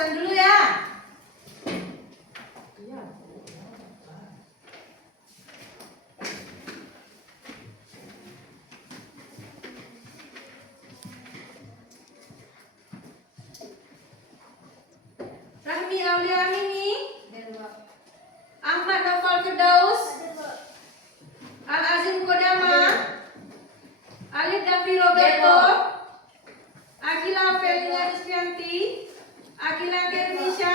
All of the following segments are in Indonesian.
absen dulu ya. Rahmi Aulia Amini, Ahmad Noval Firdaus, Al Azim Kodama, Alif Davi Roberto, Agila Felina Rizvianti, Agila Gernisha,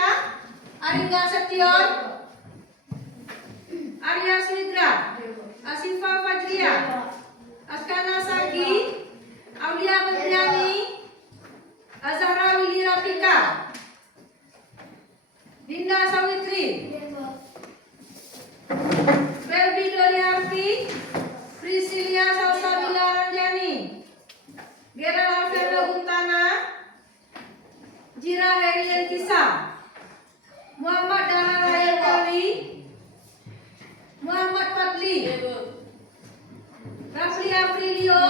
Aringga Setion, Arya Swidra, Asifa Fajria, Askana Sagi, Aulia Bedriani, Azhara Willy Rafika, Dinda Sawitri, Belbi Doriarti, Priscilia Salsabila Ranjani, Gerald Alfredo Guntana, Jira Herian Kisam, Muhammad Dana Raya Kali, Muhammad Fadli, Rafli Aprilio,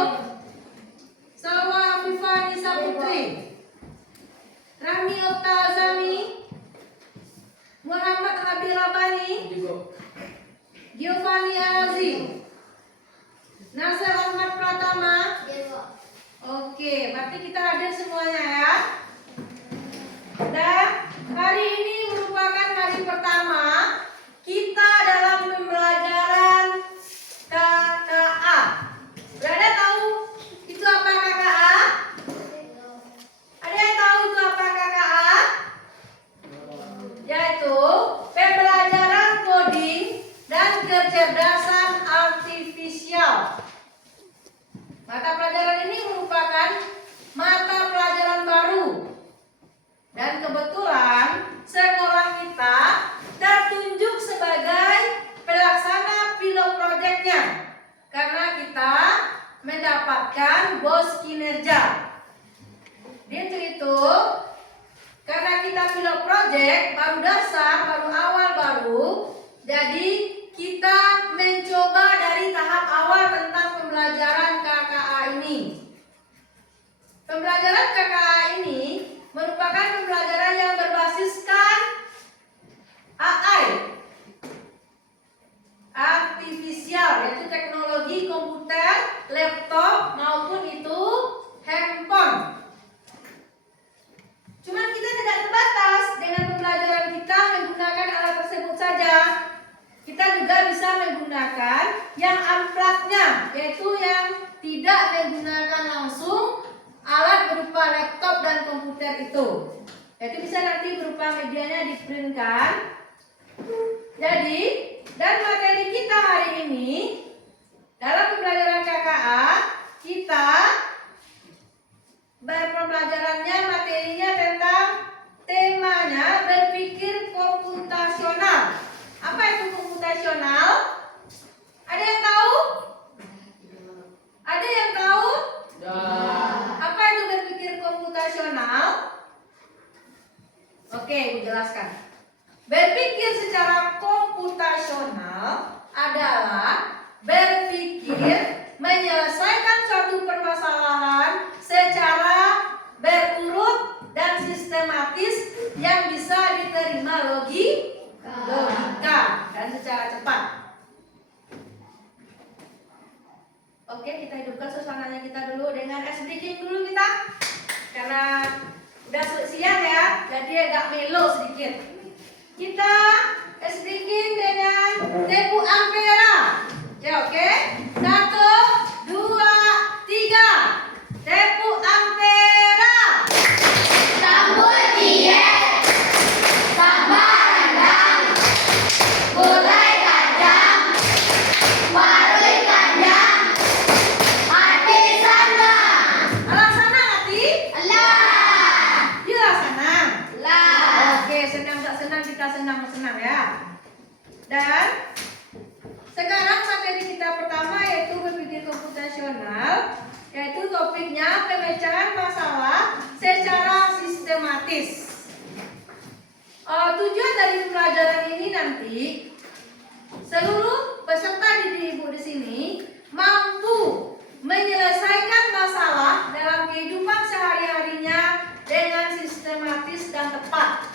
Salwa Afifah Nisa Putri, Rahmi Okta Azami, Muhammad Habib Rabani, Giovanni Alazi, Nasir Ahmad Pratama. Oke, berarti kita hadir semuanya ya. Dan hari ini merupakan hari pertama kita dalam pembelajaran KKA. Berada tahu itu apa KKA? Ada yang tahu itu apa KKA? Yaitu pembelajaran coding dan kecerdasan artifisial. Mata pelajaran ini merupakan mata pelajaran baru. Dan kebetulan sekolah kita tertunjuk sebagai pelaksana pilot projectnya. Karena kita mendapatkan bos kinerja. Itu karena kita pilot project baru dasar, baru awal baru. Jadi kita mencoba dari tahap awal tentang pembelajaran KKA ini. Pembelajaran KKA ini merupakan pembelajaran yang berbasiskan AI, artifisial, yaitu teknologi komputer, laptop maupun itu handphone. Cuman kita tidak terbatas dengan pembelajaran kita menggunakan alat tersebut saja. Kita juga bisa menggunakan yang unplugged-nya, yaitu yang tidak menggunakan langsung alat berupa laptop dan komputer itu. Yaitu bisa nanti berupa medianya di-printkan. Jadi, dan materi kita hari ini dalam pembelajaran KKA, kita pembelajarannya materinya tentang temanya berpikir komputasional. Apa itu komputasional? Ada yang tahu? Ada yang tahu? Ya. Apa itu berpikir komputasional? Oke, Ibu jelaskan. Berpikir secara komputasional adalah berpikir menyelesaikan suatu permasalahan secara berurut dan sistematis yang bisa diterima logika dan secara cepat. Oke, kita hidupkan suasananya kita dulu dengan ice breaking dulu kita. Karena udah siang ya, jadi agak melo sedikit. Kita ice breaking dengan tebu ampera. Ya, oke. 1, 2, 3. Tebu ampera. Sambut diet, sabar rendang, gulai kacang, warui kandang, hati senang. Alah senang hati? Allah. Ya senang. Allah. Oke, senang tak senang kita senang ya. Dan sekarang materi kita pertama yaitu berpikir komputasional, yaitu topiknya pemecahan masalah secara sistematis. Tujuan dari pembelajaran ini nanti seluruh peserta didik Ibu di sini mampu menyelesaikan masalah dalam kehidupan sehari-harinya dengan sistematis dan tepat.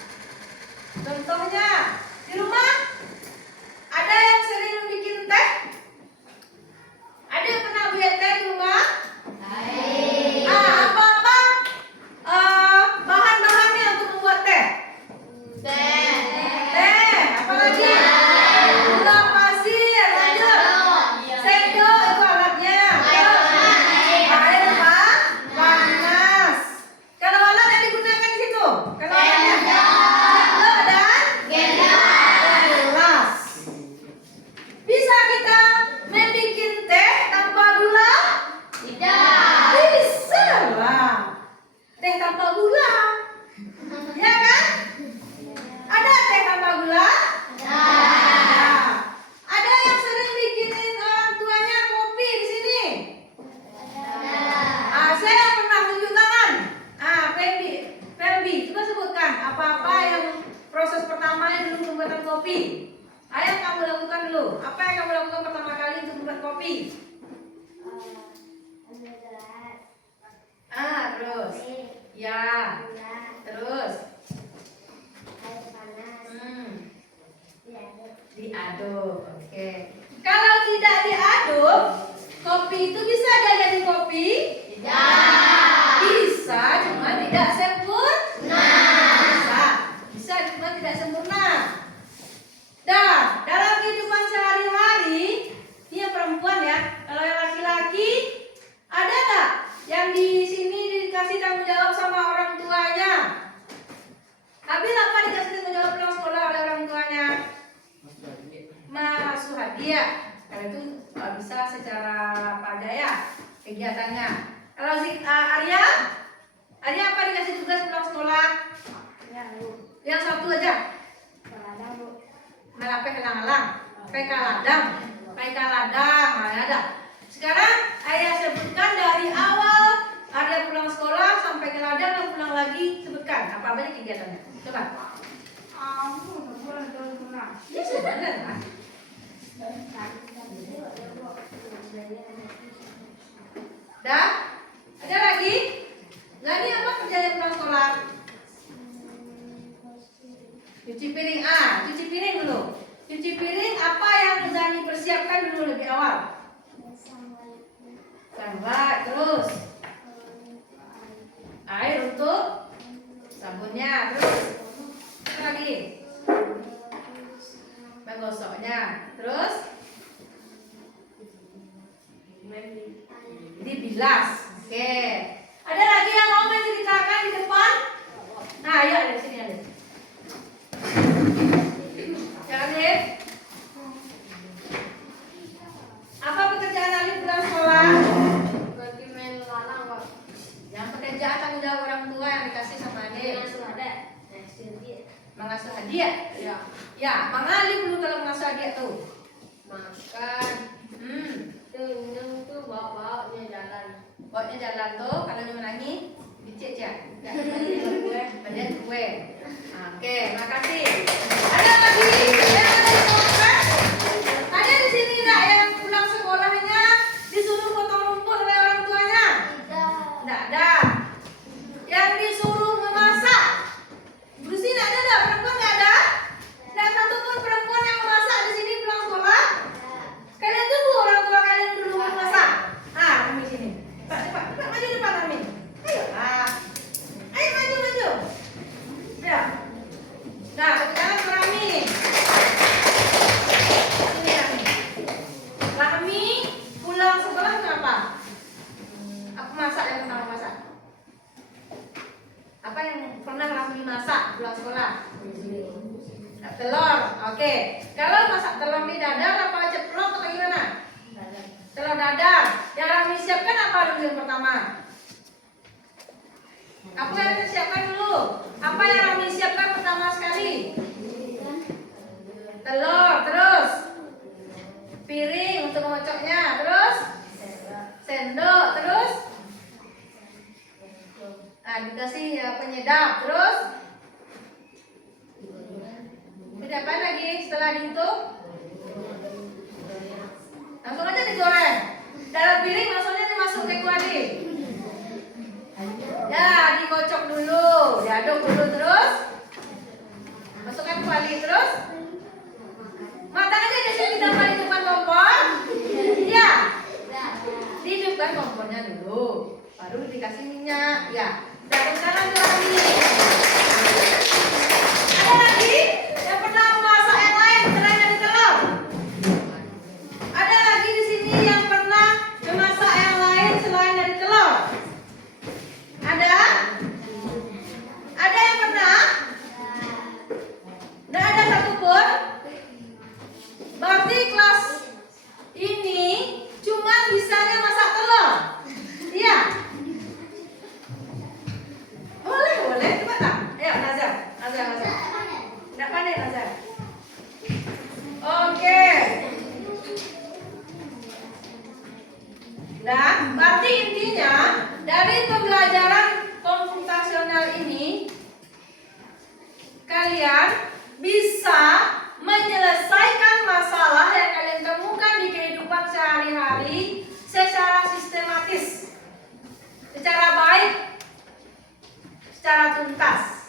pertamanya dulu pembuatan kopi. Ayo kamu lakukan dulu. Apa yang kamu lakukan pertama kali untuk membuat kopi? Terus. Ya. Terus. Diaduk. Oke. Kalau tidak diaduk, kopi itu bisa jadi kopi? Tidak. Bisa, cuma tidak sempurna. Bisa, cuma tidak sempurna. Dan dalam kehidupan sehari-hari, ini yang perempuan ya. Kalau yang laki-laki, ada nggak yang di sini dikasih tanggung jawab sama orang tuanya? Habis apa dikasih tanggung jawab pulang sekolah oleh orang tuanya? Mengasuh hadiah. Karena itu bisa secara ya kegiatannya. Kalau Arya apa dikasih tugas pulang sekolah? Yang satu aja. Melape halang-halang, PK ladang. Nah, ada. Sekarang ayah sebutkan dari awal Arya pulang sekolah sampai ke ladang dan pulang lagi, sebutkan apa aja kegiatannya. Coba. Ya sudah lah. Dah? Ada lagi? Lagi apa kerjanya pulang sekolah? Cuci piring. Cuci piring dulu. Cuci piring apa yang Zani persiapkan dulu lebih awal? Sambat, terus air untuk sabunnya, terus apa lagi? Menggosoknya, terus dibilas. Oke. Ada lagi yang mau menceritakan di depan? Nah, ayo ada sini ada. Jangan deh. Apa pekerjaan Ali pulang sekolah? Yang pekerjaan tanggung jawab orang tua yang dikasih sama adik. Mengasuh hadiah. Ya, Mang Ali dulu kalau mengasuh hadiah tuh. Makan. Tuh bawa-bawanya jalan. Bawanya jalan tuh kalau menangi dicek ya. Banyak kue. Oke, makasih. Ada lagi yang ada dilakukan? Ada di sini enggak yang pulang sekolahnya disuruh potong rumput oleh orang tuanya? Enggak ada. Yang disuruh memasak? Di sini ada perempuan enggak ada? Enggak satu pun perempuan yang memasak di sini pulang sekolah? Kalian tunggu orang tua kalian dulu memasak. Kami sini. Cepat, maju depan kami. Ayo. Ayo maju. Ya. Nah, sekarang ke Rami. Sini Rami. Rami pulang sekolah kenapa? Apa masak yang pertama masak? Apa yang pernah Rami masak pulang sekolah? Telur. Oke. Kalau masak telur di dadar apa ceplok atau gimana? Telur dadar. Yang Rami siapkan apa dulu yang pertama? Apa yang Rami siapkan dulu? Apa yang Rami siapkan pertama sekali? Telur, terus piring untuk mengocoknya, terus sendok, terus dikasih penyedap, terus tidak apa lagi setelah dihitung? Langsung aja digoreng. Dalam piring langsungnya dimasuk ke kuali. Ya, dikocok dulu, diaduk dulu, terus masukkan kuali, terus matang aja di sini tambah di depan kompor. Iya. Dihidupkan kompornya dulu, baru dikasih minyak. Ya. Dan sekarang lagi. Ada lagi yang pernah memasak yang lain selain dari telur? Ada lagi di sini yang pernah memasak yang lain selain dari telur? Ada? Ada yang pernah? Tidak ada satupun? Berarti kelas ini cuma bisanya masak telur? Iya? Boleh. Coba tak? Ayo, Nazar. Tidak pandai, Nazar. Oke. Nah, berarti intinya dari pembelajaran konsultasional ini kalian bisa menyelesaikan masalah yang kalian temukan di kehidupan sehari-hari secara sistematis, secara baik, secara tuntas.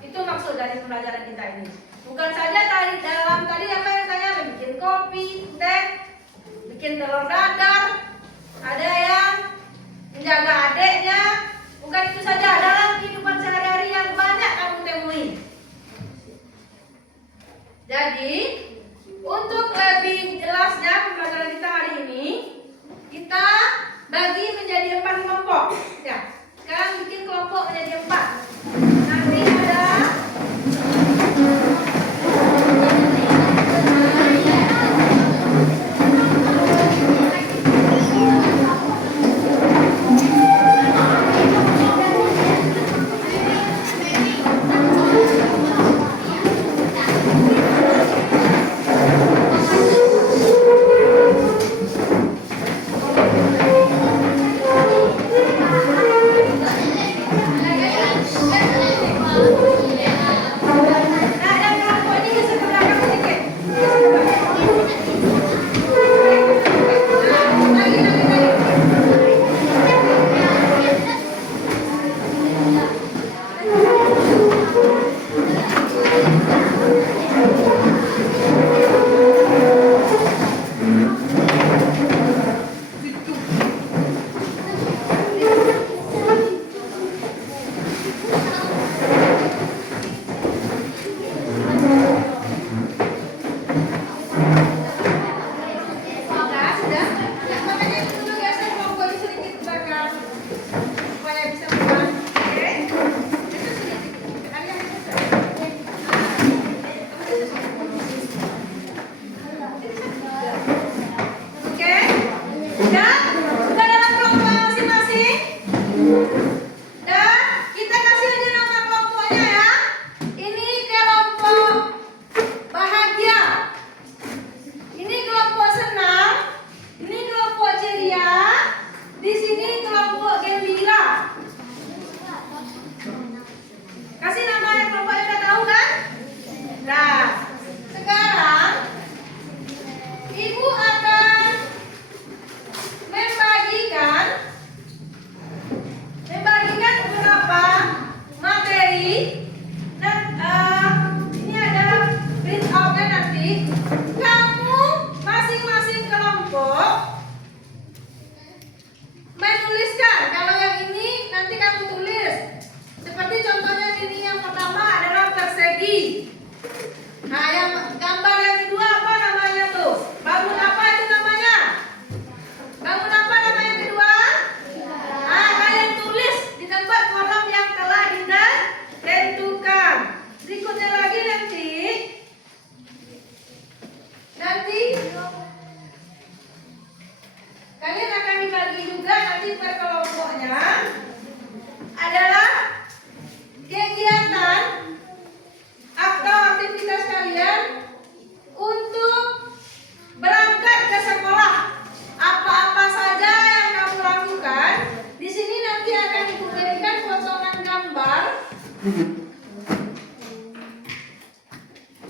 Itu maksud dari pembelajaran kita ini. Bukan saja tadi apa yang tanya, bikin kopi, teh, bikin telur dadar, ada yang menjaga adeknya. Bukan itu saja, dalam kehidupan sehari-hari yang banyak kamu temui. Jadi, untuk lebih jelasnya pembelajaran kita hari ini, kita bagi menjadi 4 kelompok. Ya, sekarang bikin kelompok menjadi 4. Nanti ada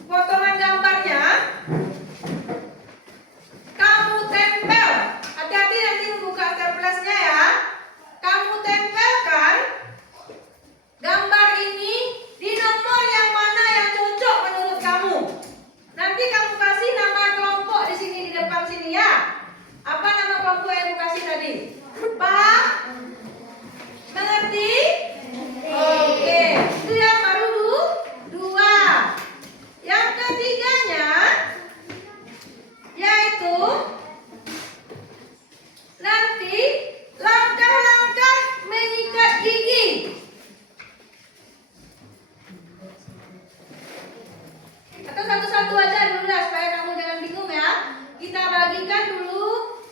potongan gambarnya kamu tempel. Hati-hati nanti membuka terplasnya ya. Kamu tempelkan gambar ini di nomor yang mana yang cocok menurut kamu. Nanti kamu kasih nama kelompok di sini di depan sini ya. Apa nama kelompok yang kamu kasih tadi? Pak? Mengerti? Oke. Itu yang baru dua. Yang ketiganya yaitu nanti langkah-langkah menyikat gigi. Atau satu-satu aja dulu lah supaya kamu jangan bingung ya. Kita bagikan dulu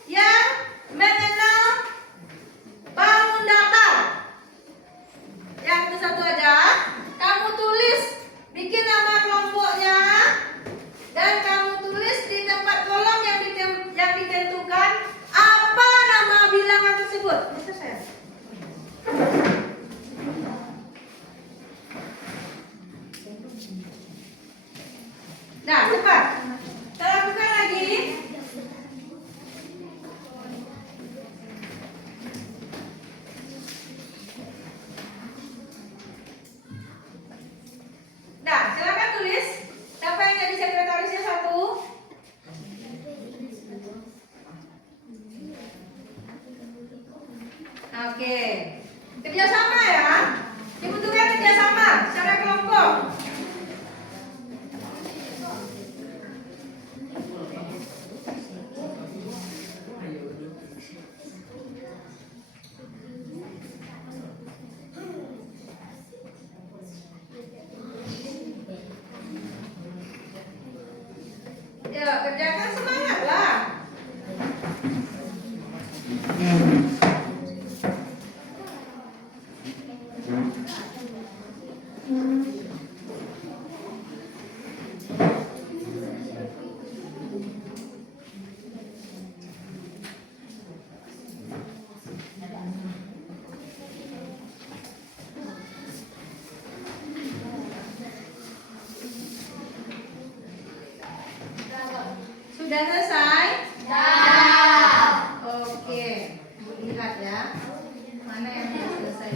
yang mengenal bangun datar. Yang itu satu aja. Kamu tulis, bikin nama kelompoknya, dan kamu tulis di tempat kolom yang ditentukan apa nama bilangan tersebut. Bisa saya? Ya, kerjakan semangat lah. Sudah selesai? Oke, lihat ya. Mana yang sudah selesai?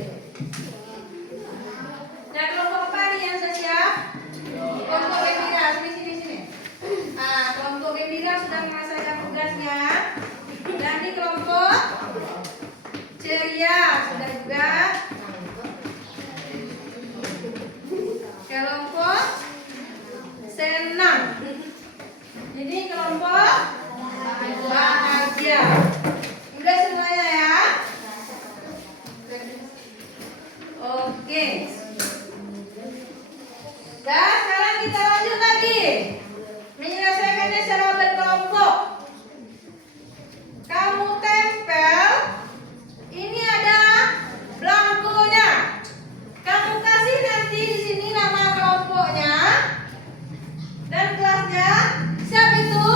Nah, kelompok apa nih yang sudah siap? Kelompok gembira, sini. Nah, kelompok gembira sudah menyelesaikan tugasnya. Dan di kelompok ceria sudah juga. Kelompok senang. Jadi kelompok bahagia. Udah semuanya ya? Oke. Dan sekarang kita lanjut lagi. Menyelesaikannya secara berkelompok. Kamu tempel. Ini ada blankonya. Kamu kasih nanti di sini nama kelompoknya dan kelasnya. Siap itu?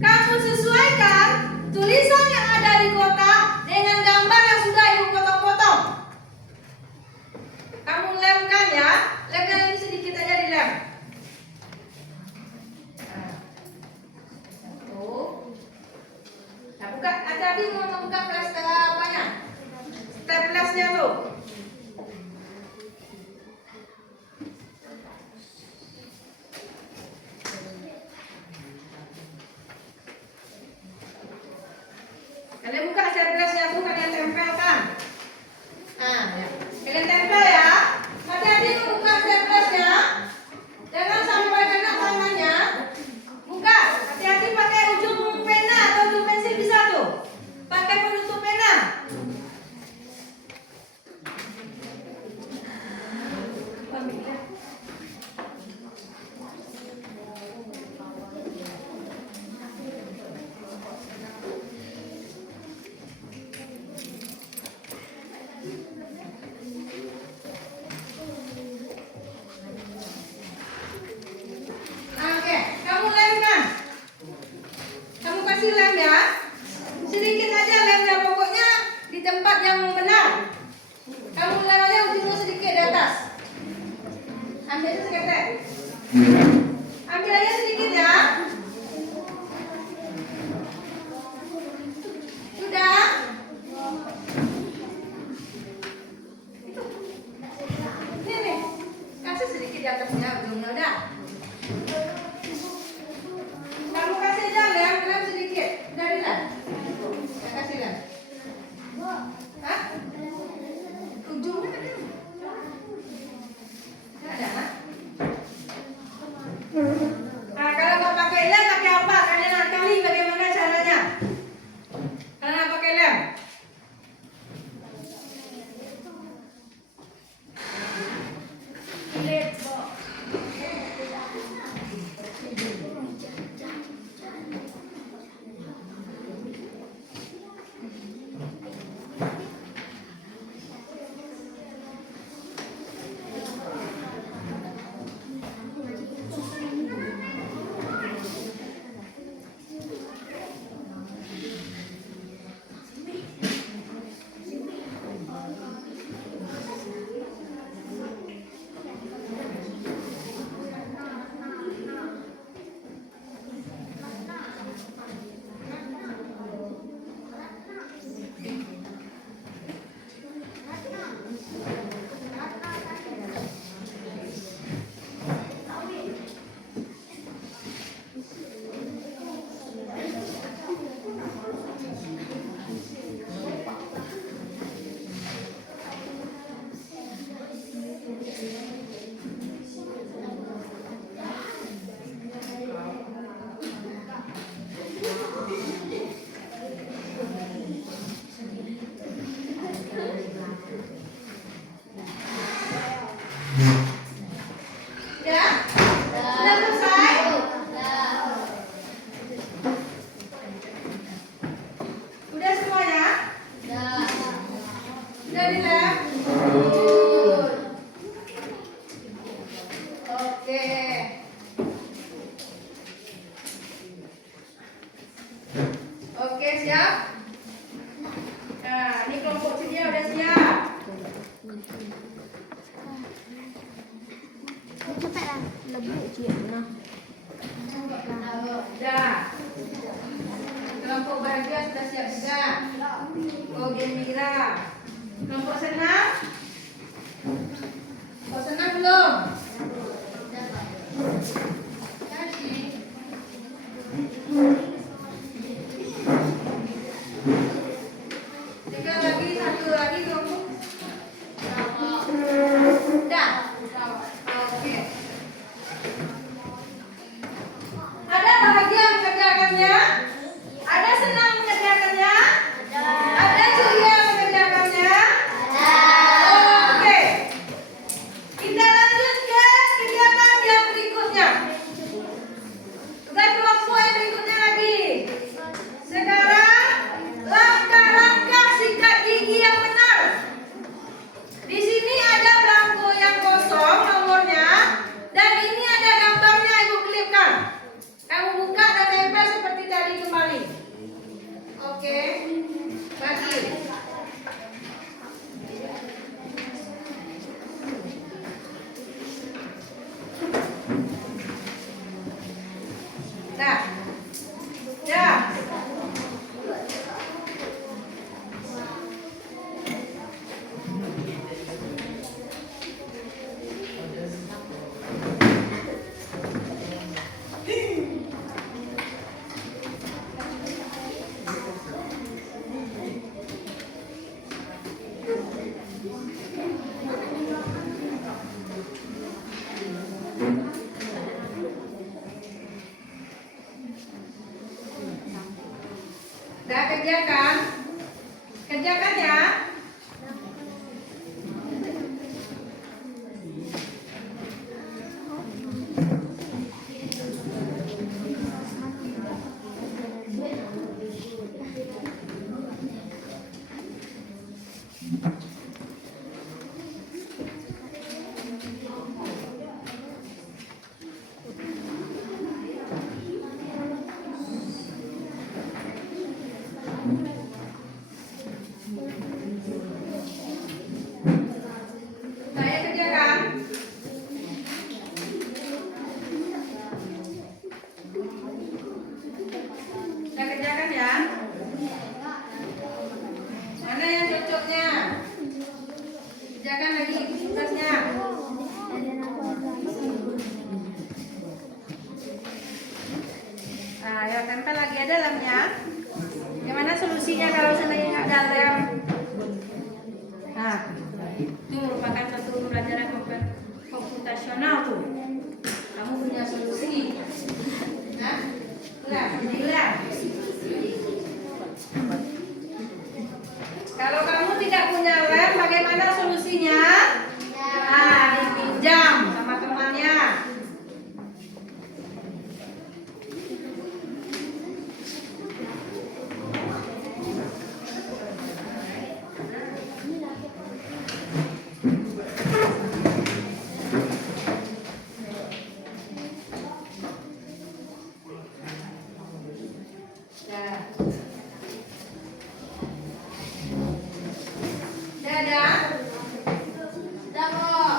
Kamu sesuaikan tulisan yang ada di kotak dengan gambar yang sudah ibu potong-potong. Kamu lemkan ya. Lemkan ini sedikit aja dilem. Nah, buka. Hati-hati mau buka flash apanya? Staplernya tuh. Kalian buka staplernya tuh, kalian tempelkan. Nah, ya. Kalian tempel ya. Hati-hati buka staplernya. Jangan sampai kena tangannya. Buka. Hati-hati pakai ujung pena atau ujung pensil bisa tuh. Pakai penutup pena. Oke, kamu lemkan. Kamu kasih lem ya. Sedikit aja lemnya, pokoknya di tempat yang benar. Kamu lem aja ujungnya sedikit di atas. Ambil aja seketek. Ambil aja sedikit ya. Sudah? Nih. Kasih sedikit di atasnya ujungnya udah. Kamu kasih aja lem sedikit. Udah lem. Ya, kasih lem. Hah? Ujungnya ada. Ada. Nah, kalau nggak pakai lem, pakai apa? Kalian akali bagaimana caranya? Kalau nggak pakai lem. Cepet lah, lebih cium nah. Sudah. Kelompok bahagia sudah siap juga. Oh, gembira. Kelompok senang? Kelompok senang belum? Tinggal lagi satu lagi kelompok. Sudah. Oke. Ada bahagia mengerjakannya? Ada senang mengerjakannya? Ada ceria mengerjakannya? Oke. Kita lanjut ke kegiatan yang berikutnya. Tugas kelompok yang berikutnya lagi. Sekarang langkah-langkah sikat gigi yang benar. Di sini ada belangko yang kosong nomornya dan ini ada gambarnya, Ibu klipkan. Kamu buka dan tempel seperti tadi kembali. Oke. Bagi. Nah. Ya. Udah kerjakan? Kerjakan ya. Saya kerjakan. Saya kerjakan ya. Mana yang cocoknya? Kerjakan lagi tugasnya. Nah, ya tempel lagi ada dalamnya. Yang mana solusinya kalau seandainya nggak dalam? Nah, itu merupakan satu pembelajaran komputasional tuh. Kamu punya solusi. Nah, ulang. Kalau kamu tidak punya lem, bagaimana solusinya? Nah, dipinjam sama temannya. Dadah. Sudah kok.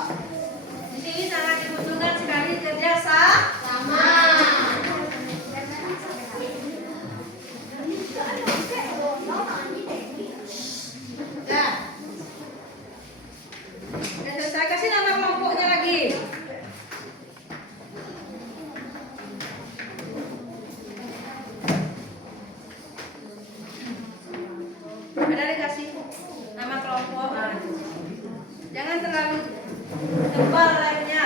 Di sini sangat dibutuhkan sekali kerja sama. Dah. Sudah selesai, kasih nama kelompoknya lagi. Ada dikasih nama kelompok. Nah, jangan terlalu tebal lemnya.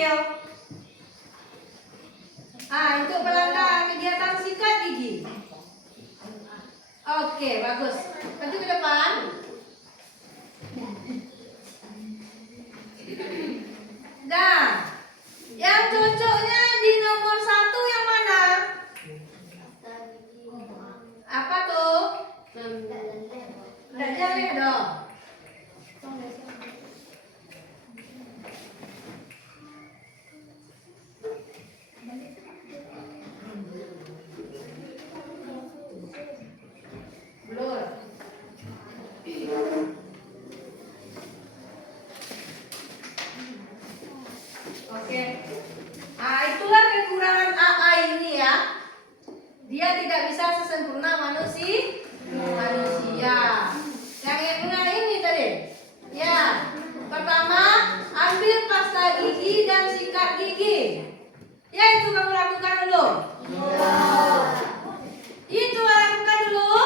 Miguel? Untuk pelanggan kegiatan sikat gigi. Oke, bagus. Maju ke depan. Nah, yang cocoknya di nomor 1 yang mana? Apa tuh? Nggak jelek dong. Blur. Oke. Itulah kekurangan AA ini ya. Dia tidak bisa sesempurna manusia. Yang ini tadi. Ya. Pertama, ambil pasta gigi dan sikat gigi. Ya, itu kamu lakukan dulu. Itu lakukan dulu.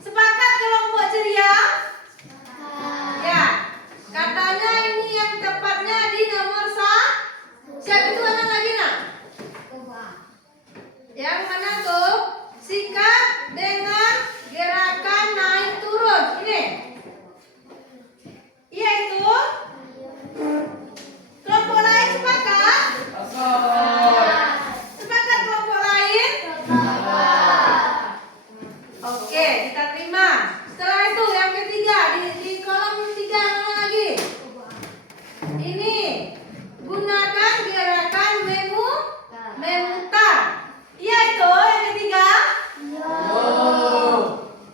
Sepakat kelompok ceria? Ya. Katanya ini yang tepatnya di nomor siapa itu anak lagi nak? Yang mana tuh? Sikat dengan gerakan naik turun. Ini. Iya itu. Kelompok lain sepakat? Sepakat kelompok lain? Oke, kita terima. Setelah itu yang ketiga di kolom 3 mana lagi? Ini gunakan gerakan memutar. Iya itu yang ketiga.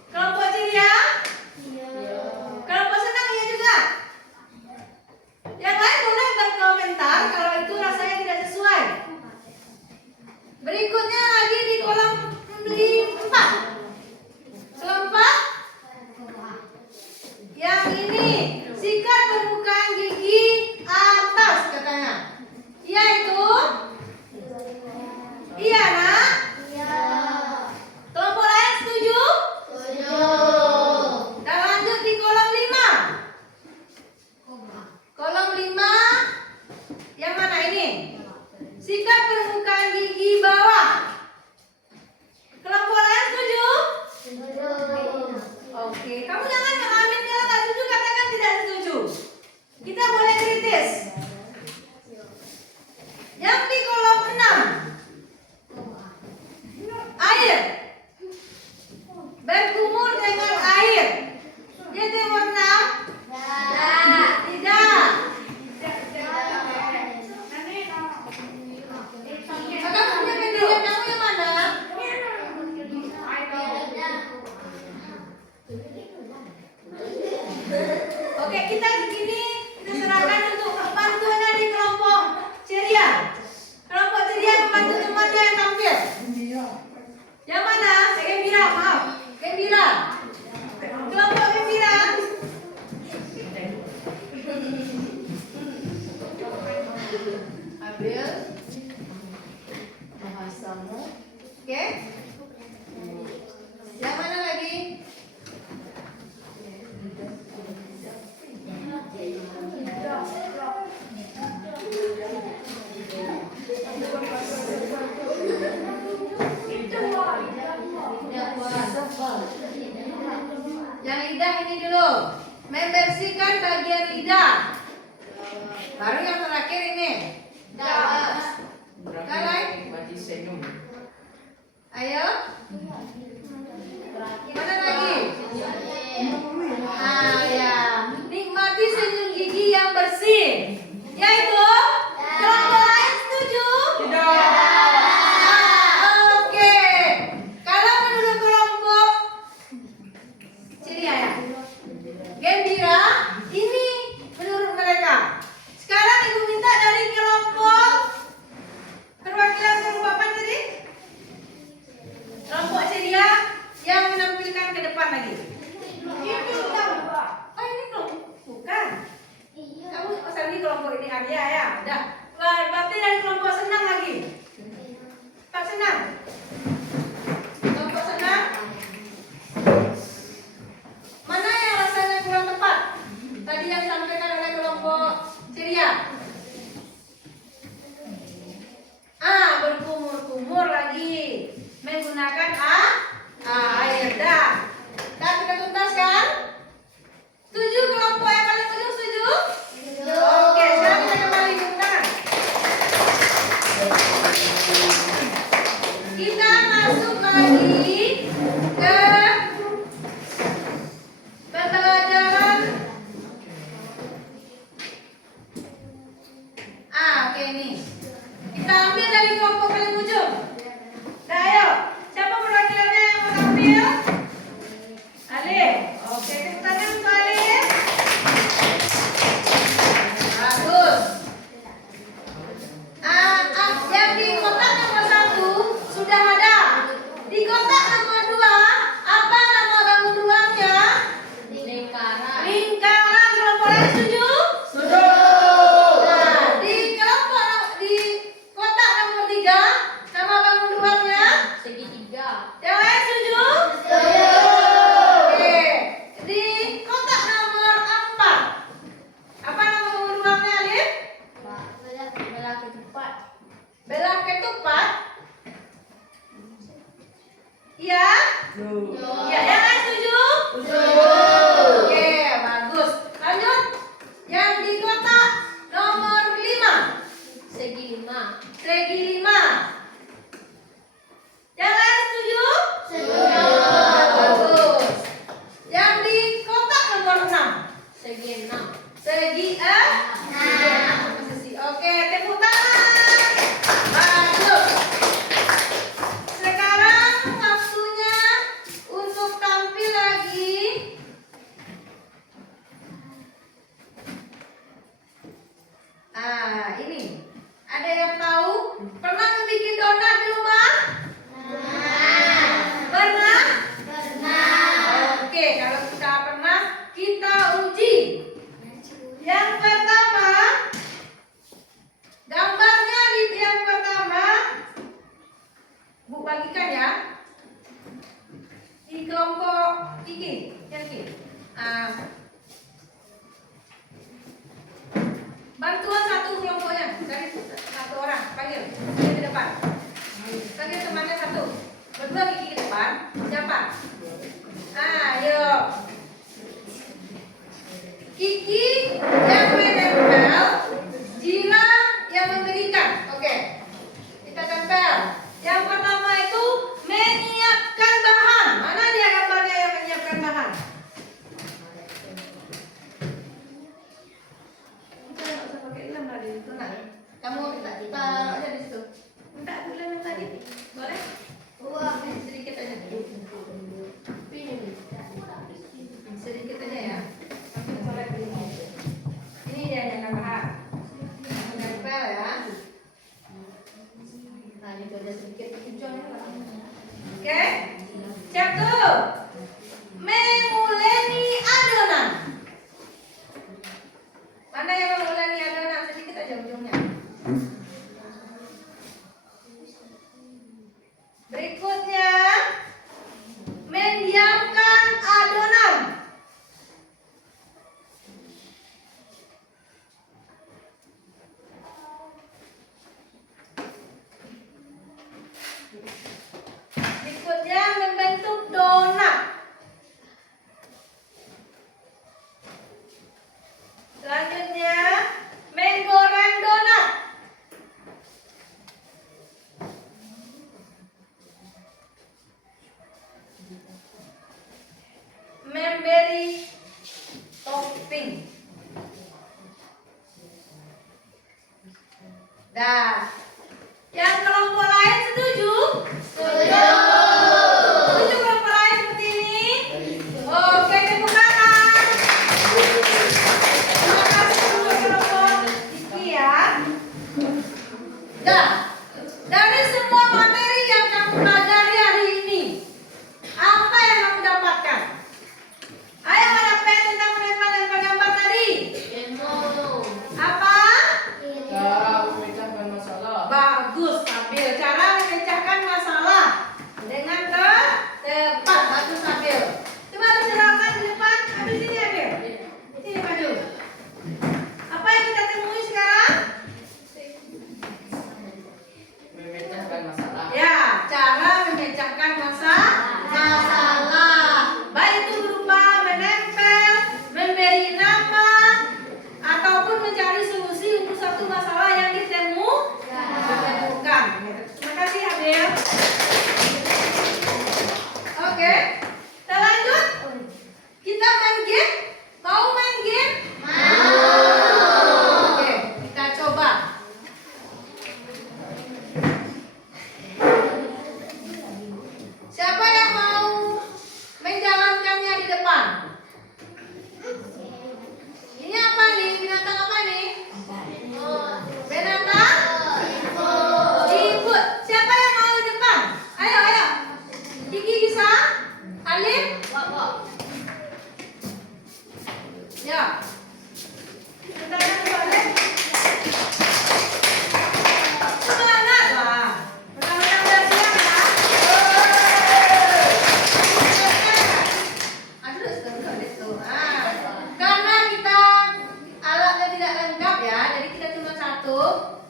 Kelompok ceria? Kelompok senang iya juga. Yang lain boleh berkomentar kalau itu rasanya tidak sesuai. Berikutnya lagi di kolom 4. Kelompok yang ini sikat permukaan gigi atas katanya. Iya itu? Iya nak? Kelompok lain setuju? Dan lanjut di kolom 5. Kolom 5 yang mana ini? Sikat permukaan gigi bawah. Kelompok lain setuju? Oke, kamu jangan mengamin kalau nggak setuju katakan tidak setuju. Kita boleh kritis. Yang di kolom 6. Air. Berkumur dengan air. Jadi warna? Tidak. Kakak punya pendirian kamu yang mana? Oke, kita begini, kita serahkan untuk bantuannya di kelompok ceria. Kelompok ceria membantu temannya yang tampil. Yang mana? Gembira, maaf. Gembira. Kelompok gembira. Ambil bahasamu. Oke. Yang mana lagi? Yang lidah ini dulu. Membersihkan bagian lidah. Baru yang terakhir ini. Kalian? Ayo. Mana lagi? Ya. Nikmati senyum gigi yang bersih. Yaitu kelompok lain setuju? Oke. Kalau menurut kelompok ceria ya, gembira, ini menurut mereka. Sekarang ibu minta dari kelompok perwakilan kelompok apa tadi? Kelompok ceria yang menampilkan ke depan lagi. Oh ini kelompok bukan. Kamu pesan di kelompok ini aja ya. Udah. Berarti dari kelompok senang lagi. Tak senang. Kelompok senang. Mana yang rasanya kurang tepat? Tadi yang disampaikan oleh kelompok ceria. Ambil dari kelompok paling ujung. Nah, ayo. Siapa perwakilannya yang mau tampil? Alif. Oke, tepuk tangan untuk Alif. Bagus. Yang di kotak nomor 1 sudah ada. Di kotak nomor 2, apa nama bangun ruangnya? Lingkaran. Lingkaran. Kelompok lain setuju? Setuju. Nah, di kotak nomor 3, nama bangun ruangnya? Segitiga. Yang lain setuju? Oke. Di kotak nomor 4, apa nama bangun ruangnya, Alif? Belah ketupat. Belah ketupat. Iya? Ya, yang lain setuju? Oke, bagus. Lanjut. Yang di kotak nomor 5, Segi 5. segi 5. Yang lain setuju? Bagus. Yang di kotak nomor 6, Segi 6. segi Oke, tepuk tangan. Bagus. Sekarang waktunya untuk tampil lagi. Ini. Ada yang tahu? Pernah membuat donat di rumah? Pernah? Oke, kalau kita pernah, kita uji. Yang pertama, gambarnya di yang pertama, Bu bagikan ya. Di kelompok ini, yang ini. Bantuan satu kelompoknya, dari satu orang, panggil dia ke depan. Panggil temannya satu, berdua Kiki ke depan. Siapa? Ayo. Kiki yang menempel, Jira yang memberikan. Oke, kita tempel. Yang pertama itu menyiapkan bahan. Mana dia gambarnya yang menyiapkan bahan? Kita nggak usah pakai lem tadi itu nak. Kamu taruh aja di situ. Minta aku lem yang tadi, boleh? Sedikit aja. Sedikit aja ya. Ini dia yang bahan. Menempel ya. Nah, ini ada sedikit hijaunya. Oke. Siap tuh. Menguleni adonan. Mana yang menguleni adonan? Sedikit aja ujungnya. Berikutnya, mendiamkan adonan. Berikutnya, membentuk donat. Selanjutnya, menggoreng donat. Memberi topping. Dah. Yang kelompok lain setuju? Setuju kelompok lain seperti ini? Oke, tepuk tangan. Terima kasih untuk kelompok Kiki ya. Dah. Dari semua materi yang kamu pelajari hari ini, apa yang kamu dapatkan? Ayo ada pen tentang menempel gambar tadi. Apa? Cara memecahkan masalah. Bagus, Nabil. Cara memecahkan masalah.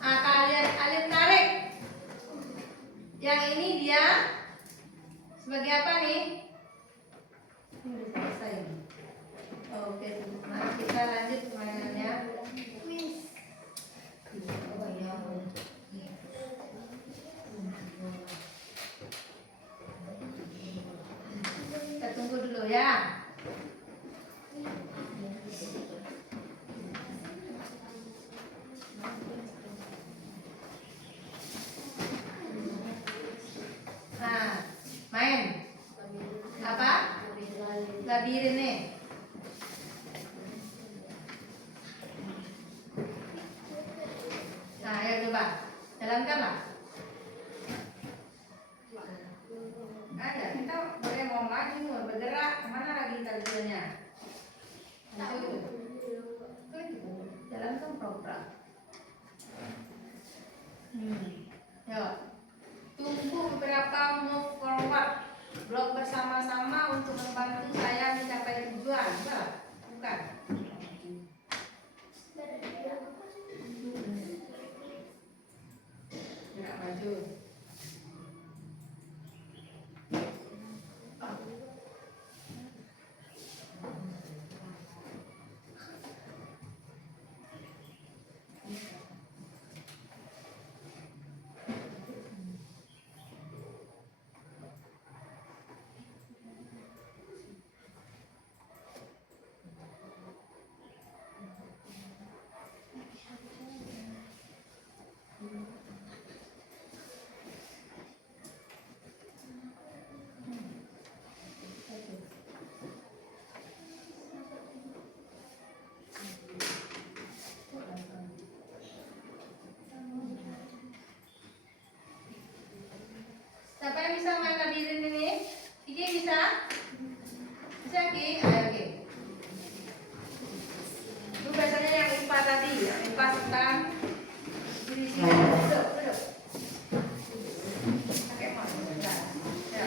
kalian tarik. Yang ini dia sebagai apa nih? Ini udah selesai. Oke, mari kita lanjut permainannya. Kita tunggu dulu ya. Nah, main apa? Labirin nih. Nah, ayo coba jalankan lah. Ada, kita boleh mau maju, mau bergerak, kemana lagi kita tujuannya? Maju. Jalankan program. Yuk, tunggu beberapa move forward. Blok bersama-sama untuk membantu saya mencapai tujuan. Bukan. Gerak maju. Siapa yang bisa main labirin ini? Kiki bisa? Bisa Ki? Ayo Ki. Itu biasanya yang IPA tadi, yang IPA tentang diri sini. Duduk. Pakai mouse. Ya.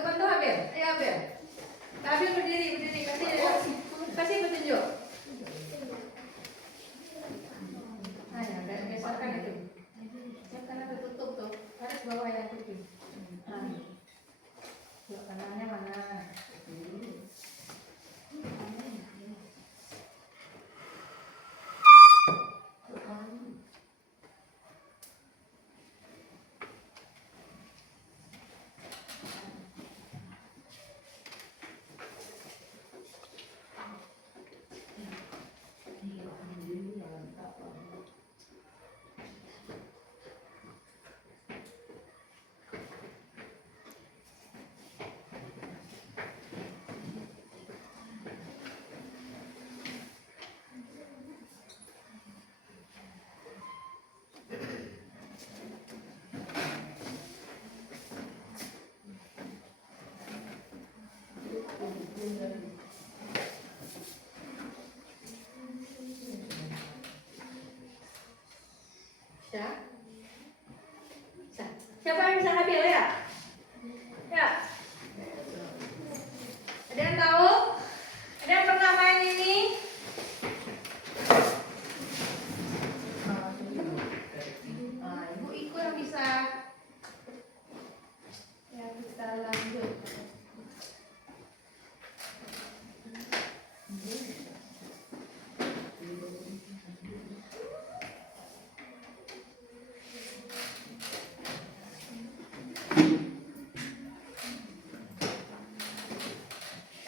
Bantu Abel. Ayo Abel. Abel berdiri. Kasih petunjuk. Ayo, besarkan itu. Yang kanan tertutup tuh. Harus bawah yang putih. Yuk, kanannya mana? Ya. Siapa yang bisa ngambil ya? Ya. Ada yang tahu? Ada yang pernah main ini? Nah, Ibu Iko yang bisa. Ya, kita lanjut.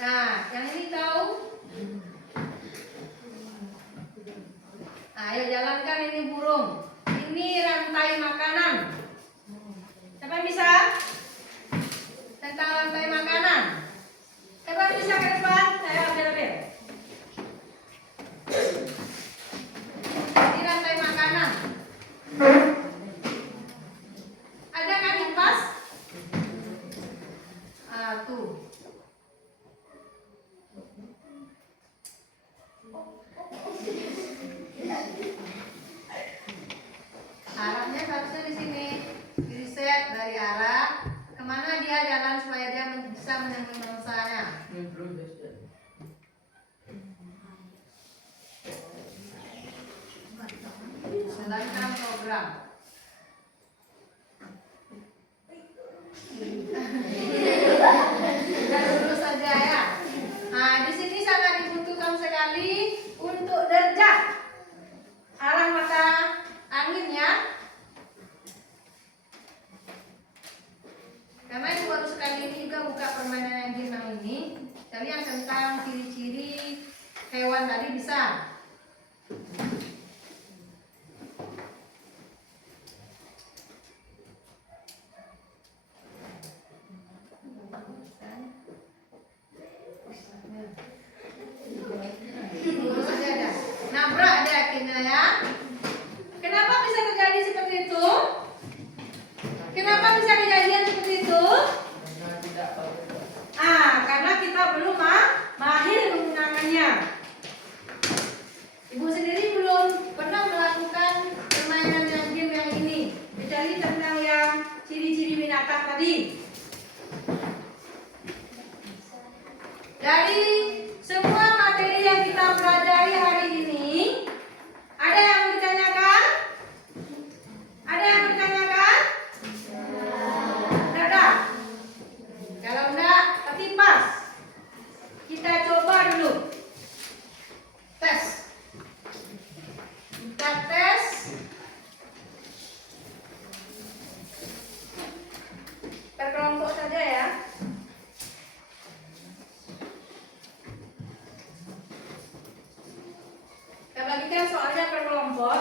Nah, yang ini tahu? Ayo jalankan ini burung. Ini rantai makanan. Siapa yang bisa? Tentang rantai makanan. Siapa yang bisa ke depan? Ayo ambil. Ini rantai makanan. Ada kan yang pas? Ah, tuh. Arahnya harusnya di sini, diriset dari arah kemana dia jalan supaya dia bisa menemui mangsanya. Jalankan program. Dan dulu saja ya. Nah, di sini sangat dibutuhkan sekali untuk derajat arah mata angin ya. Karena itu baru sekali ini juga buka permainan yang game ini. Kalian tentang ciri-ciri hewan tadi bisa. Nabrak dia akhirnya ya. Kenapa bisa terjadi seperti itu? Kenapa bisa kejadian seperti itu? Karena kita belum mahir menggunakannya. Ibu sendiri belum pernah melakukan permainan yang game yang ini, kecuali tentang yang ciri-ciri binatang tadi. Dari semua materi yang kita pelajari hari ini, ada yang ditanyakan? Ada yang ditanyakan? Tidak. Kalau enggak, tapi pas. Kita coba dulu. Tes. Kita tes. Per kelompok saja ya. Kita bagikan soalnya per kelompok.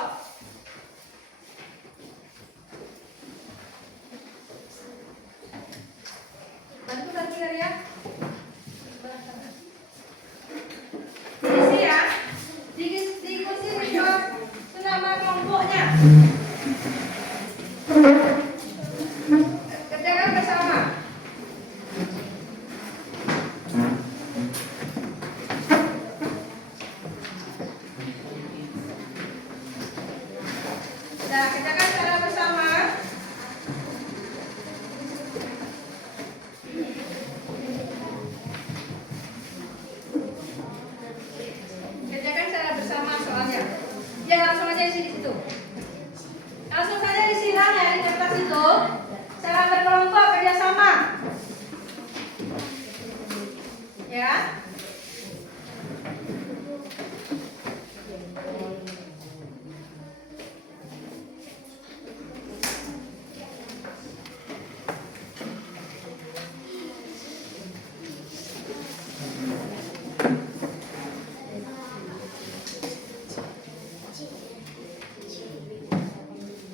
Bantu ya. Diisi ya. Diikuti itu nama kelompoknya. Kerjakan bersama. Nah, kerjakan secara bersama. Kerjakan secara bersama soalnya. Ya langsung aja di situ. Langsung saja disiram ya di kertas itu. Secara berkelompok kerjasama. Ya.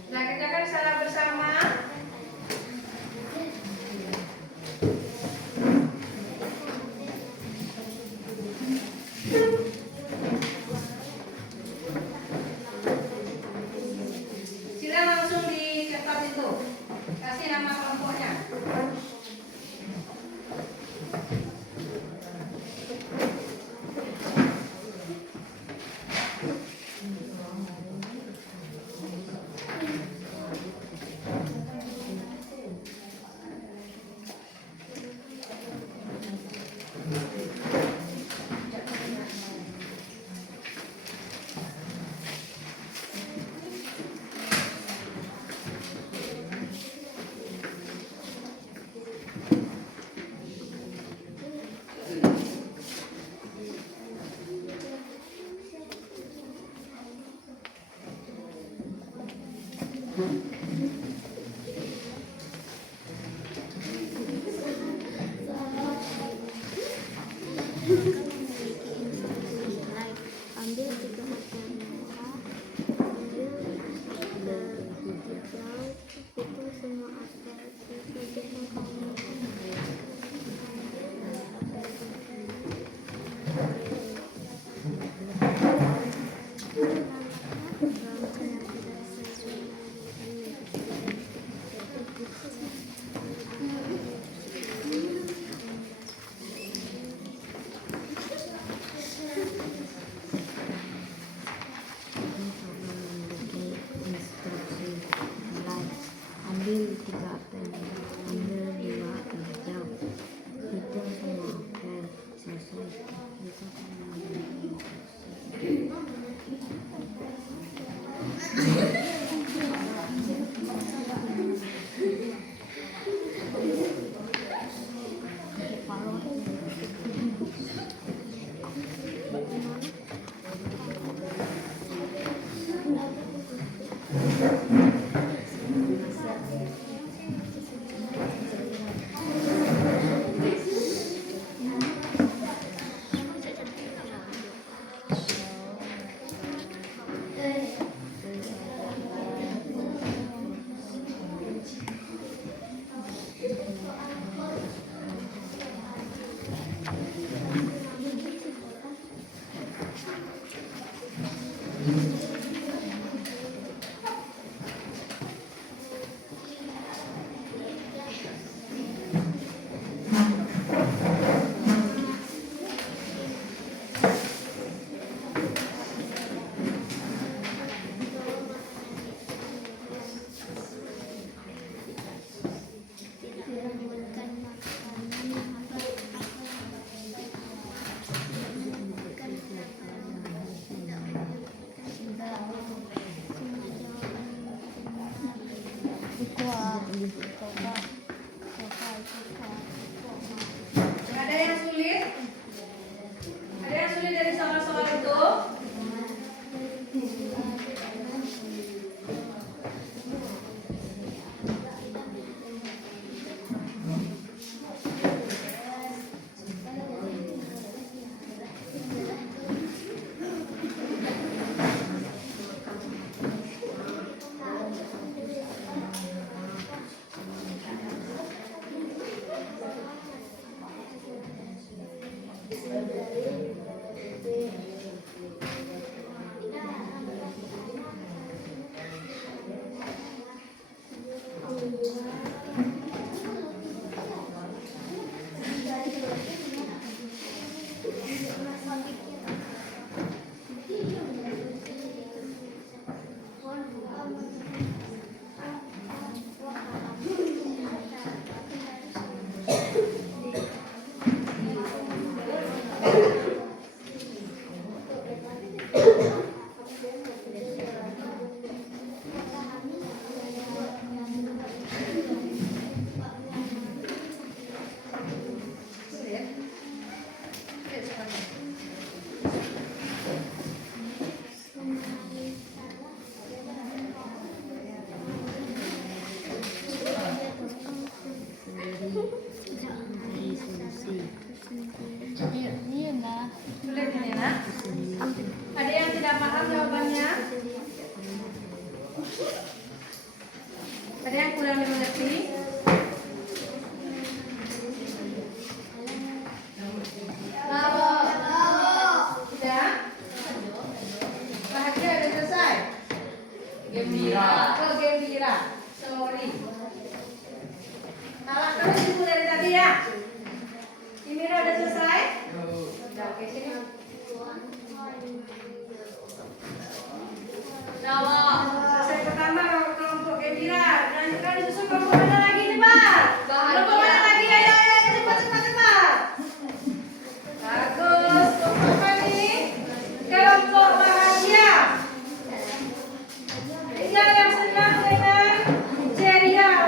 Nah, kerjakan secara bersama. Silakan langsung di kertas itu. Kasih nama kelompoknya. Ambil 3 hatian merah, ambil hijau, itu semua apel, sisihkan kamu. Ambil 3 apel, ambil 2 hijau, itu semua apel, selesai. Bisa Ada yang sulit? Ada yang sulit dari soal-soal itu? Sulit ini nak? Ada yang tidak paham jawabannya? Ada yang kurang dimengerti? Sudah? Bahagia sudah selesai? Gembira. Oh, gembira. Sorry. Salah terus ibu dari tadi ya? Gembira udah selesai? Udah, oke sini. Selesai pertama kelompok gembira. Lanjutkan disusul kelompok mana lagi nih, Pak? Kelompok mana lagi? Ayo, cepat. Bagus. Kelompok apa nih? Kelompok bahagia. Tinggal yang senang dengan ceria.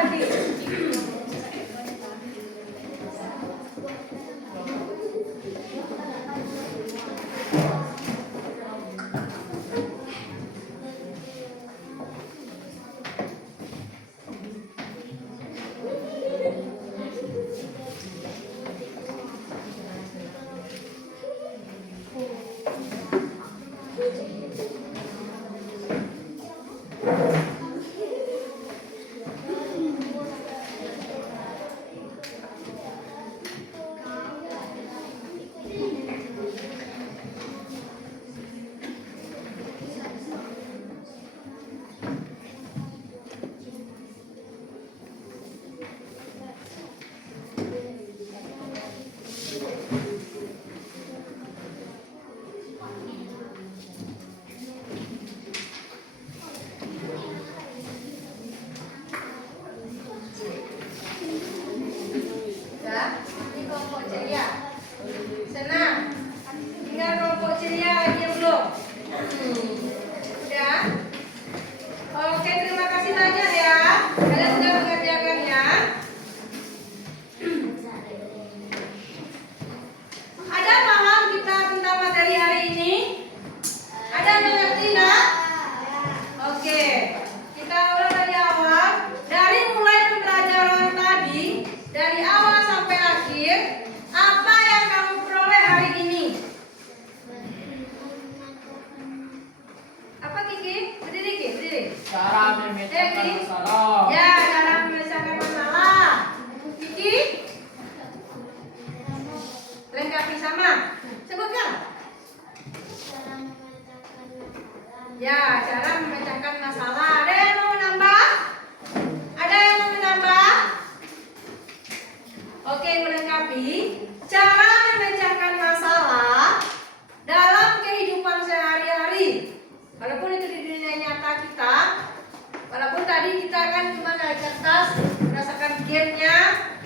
tas berdasarkan gamenya.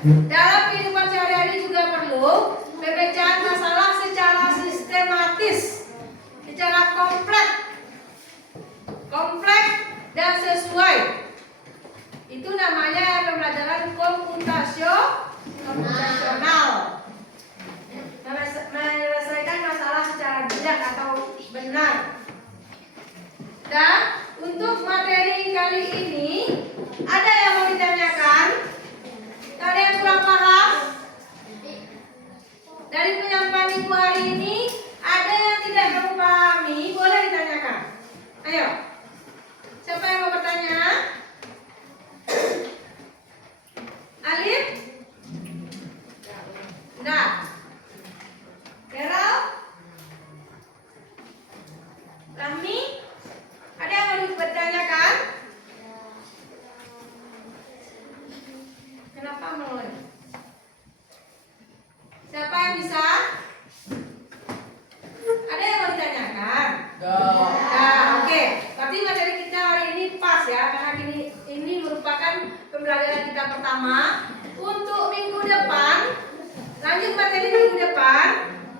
Dalam kehidupan sehari-hari juga perlu pemecahan masalah secara sistematis, secara kompleks dan sesuai. Itu namanya pembelajaran komputasional. Menyelesaikan masalah secara bijak atau benar. Dan untuk materi kali ini ada yang mau ditanyakan? Ada yang kurang paham? Dari penyampaian ibu hari ini ada yang tidak kamu pahami? Boleh ditanyakan. Ayo. Siapa yang mau bertanya? Alif? Nah. Gerald? Rami? Ada yang mau dipertanyakan? Kenapa mulai? Siapa yang bisa? Ada yang mau ditanyakan? Nah, oke. Berarti materi kita hari ini pas ya, karena ini merupakan pembelajaran kita pertama. Untuk minggu depan, lanjut materi minggu depan,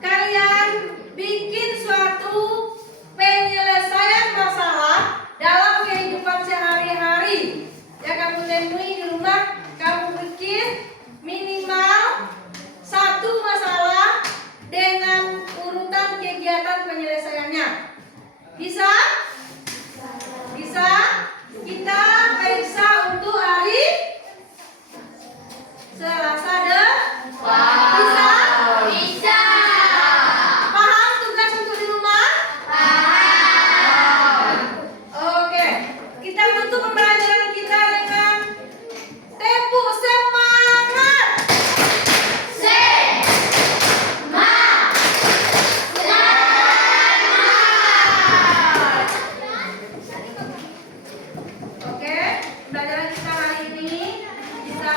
kalian bikin suatu penyelesaian masalah dalam kehidupan sehari-hari. Ya, kamu temui di rumah, kamu bikin minimal satu masalah dengan urutan kegiatan penyelesaiannya. Bisa? Bisa? Kita periksa untuk hari Selasa depan. Bisa? Bisa. Paham tugas untuk di rumah? Paham. Oke. Kita tutup pembelajaran kita dengan tepuk semangat. Oke, pembelajaran kita hari ini bisa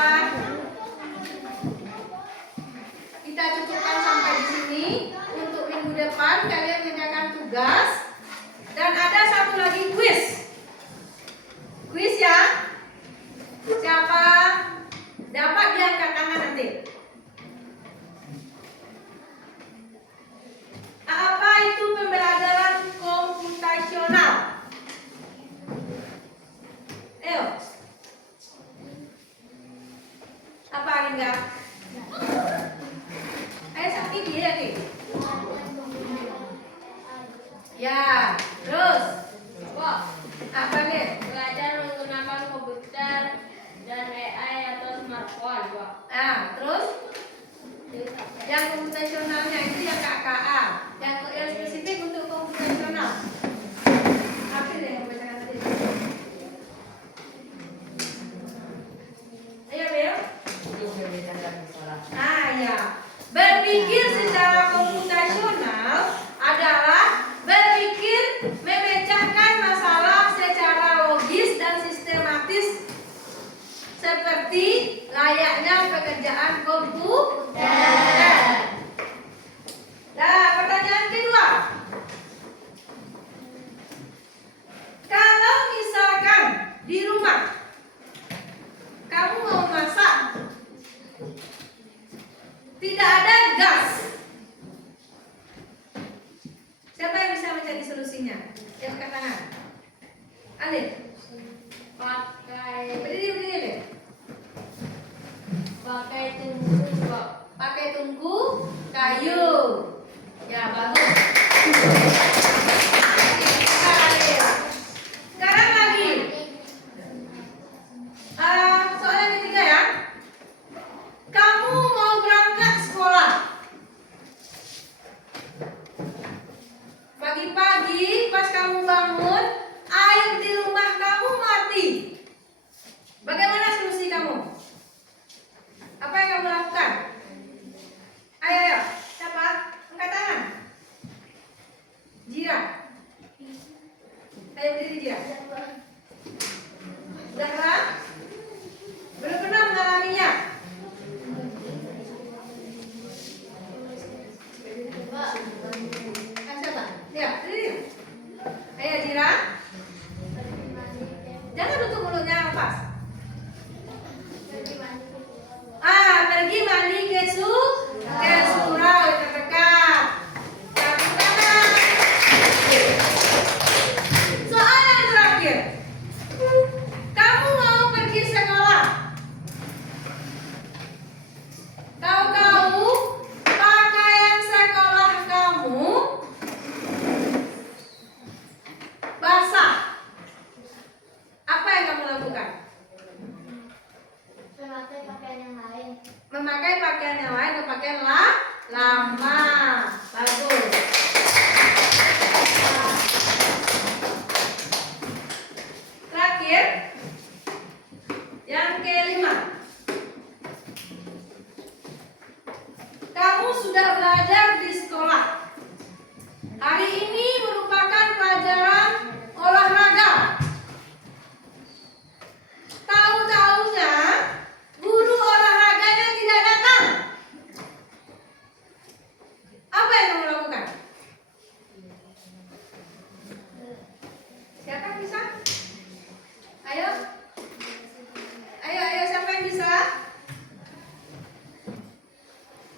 kita cukupkan sampai di sini. Untuk minggu depan kalian mengerjakan tugas dan ada satu lagi kuis. Kuis ya. Siapa dapat diangkat tangan nanti? Apa itu pembelajaran komputasional? Ayo. Apa Ringga? Ayo sakit dia nih. Ya, terus. Wah, Apa nih? belajar menggunakan komputer dan AI atau smartphone, Wak. Terus yang komputasionalnya itu yang KKA. Yang spesifik untuk komputasional. Apa deh yang bacakan tadi? Ayo, Bel. Ya. Berpikir secara komputasional adalah berpikir memecahkan masalah secara logis dan sistematis seperti layaknya pekerjaan komputer. Nah, pertanyaan kedua. Kalau misalkan di rumah kamu mau masak, tidak ada gas, siapa yang bisa mencari solusinya? Yang angkat tangan. Alif. Berdiri. Pakai tungku, Wak. Pakai tungku kayu. Ya, bagus. Sekarang lagi. Soal yang ketiga ya. Kamu mau berangkat sekolah. Pagi-pagi pas kamu bangun, air di rumah kamu mati. Bagaimana solusi kamu? Apa yang kamu lakukan? Ayo. Siapa? memakai pakaian yang lain atau pakaian lama. Bagus. Terakhir, yang kelima. Kamu sudah belajar di sekolah. Hari ini merupakan pelajaran olahraga. Tahu-tahunya guru olahraganya tidak datang. Apa yang kamu lakukan? Siapa yang bisa? Ayo. Ayo, siapa yang bisa?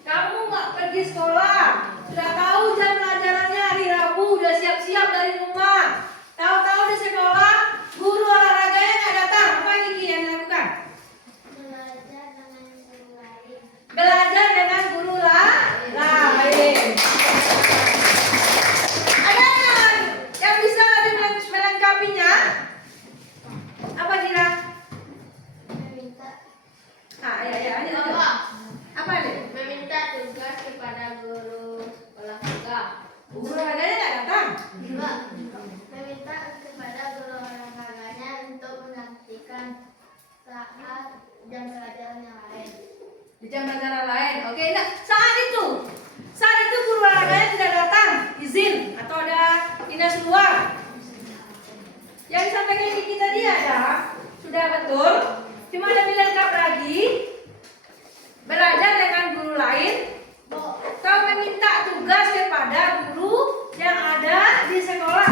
Kamu nggak pergi sekolah. Sudah tahu jam pelajarannya hari Rabu, udah siap-siap dari rumah. Tahu-tahu di sekolah, guru olahraganya nggak datang. Apa Kiki yang dilakukan? Belajar dengan guru lain. Ada yang bisa lebih melengkapinya? Apa Dira? Ini apa nih? Meminta tugas kepada guru olahraga. Guru olahraganya nggak datang. Meminta kepada guru olahraganya untuk menantikan saat jam pelajaran yang lain. Di jam pelajaran lain. Oke, nah, saat itu guru olahraganya tidak datang, izin atau ada dinas luar. Yang disampaikan Kiki tadi ada, sudah betul. Cuma ada dilengkap lagi. Belajar dengan guru lain. Atau meminta tugas kepada guru yang ada di sekolah.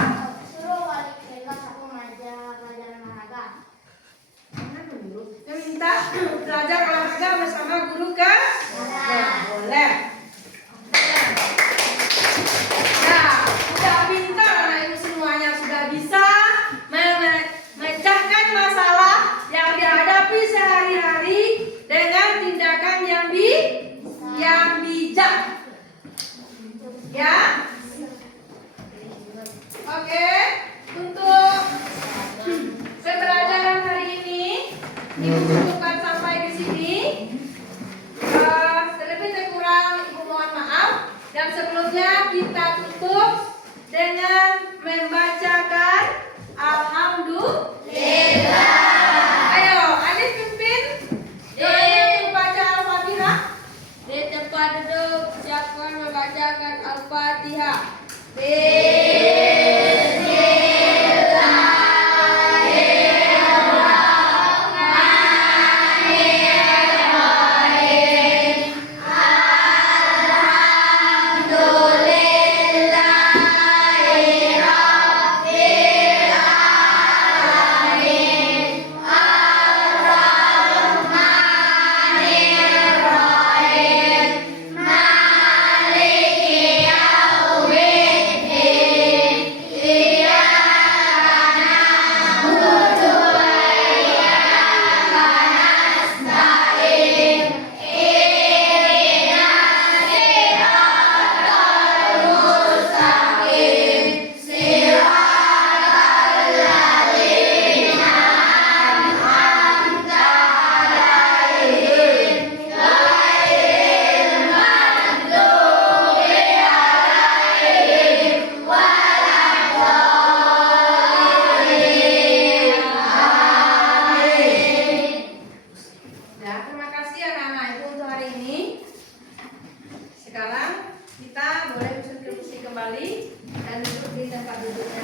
Suruh wali kelas aku mengajar pelajaran olahraga. Meminta belajar olahraga bersama guru kan? Ya, boleh. Nah, sudah pintar anak ibu semuanya, sudah bisa memecahkan masalah yang dihadapi sehari-hari dengan tindakan yang bijak. Ya? Oke, untuk pembelajaran hari ini Ibu cukupkan sampai di sini. Terlebih dan kurang Ibu mohon maaf. Dan sebelumnya kita tutup dengan membacakan Alhamdulillah. Ayo, Alif pimpin. Doanya untuk baca Al-Fatihah. Di tempat duduk siapkan membacakan Al-Fatihah. Sekarang kita boleh berkontribusi kembali dan duduk di tempat duduknya.